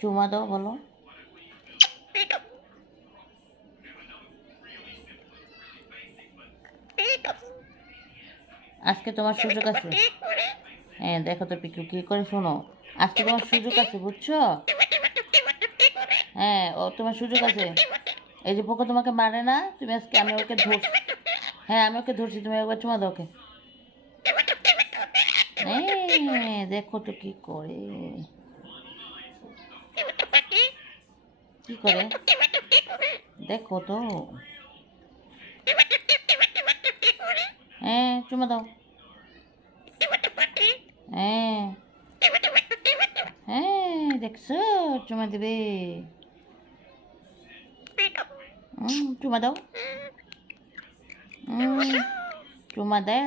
চুমা দাও বলো। আজকে তোমার সুযোগ আছে। হ্যাঁ দেখো তো পিকু কী করে, শোনো, আজকে তোমার সুযোগ আছে বুঝছো। হ্যাঁ ও তোমার সুযোগ আছে। এই যে পোকো তোমাকে মারে না, তুমি আজকে, আমি ওকে ধরছি। হ্যাঁ আমি ওকে ধরছি, তুমি একবার চুমা দাও ওকে। হ্যাঁ দেখো তো কি করে, কি করে দেখো তো। হ্যাঁ চুমা দাও। হ্যাঁ হ্যাঁ দেখছো, চুমা দেবে। চুমা দাও। চুমা দাও।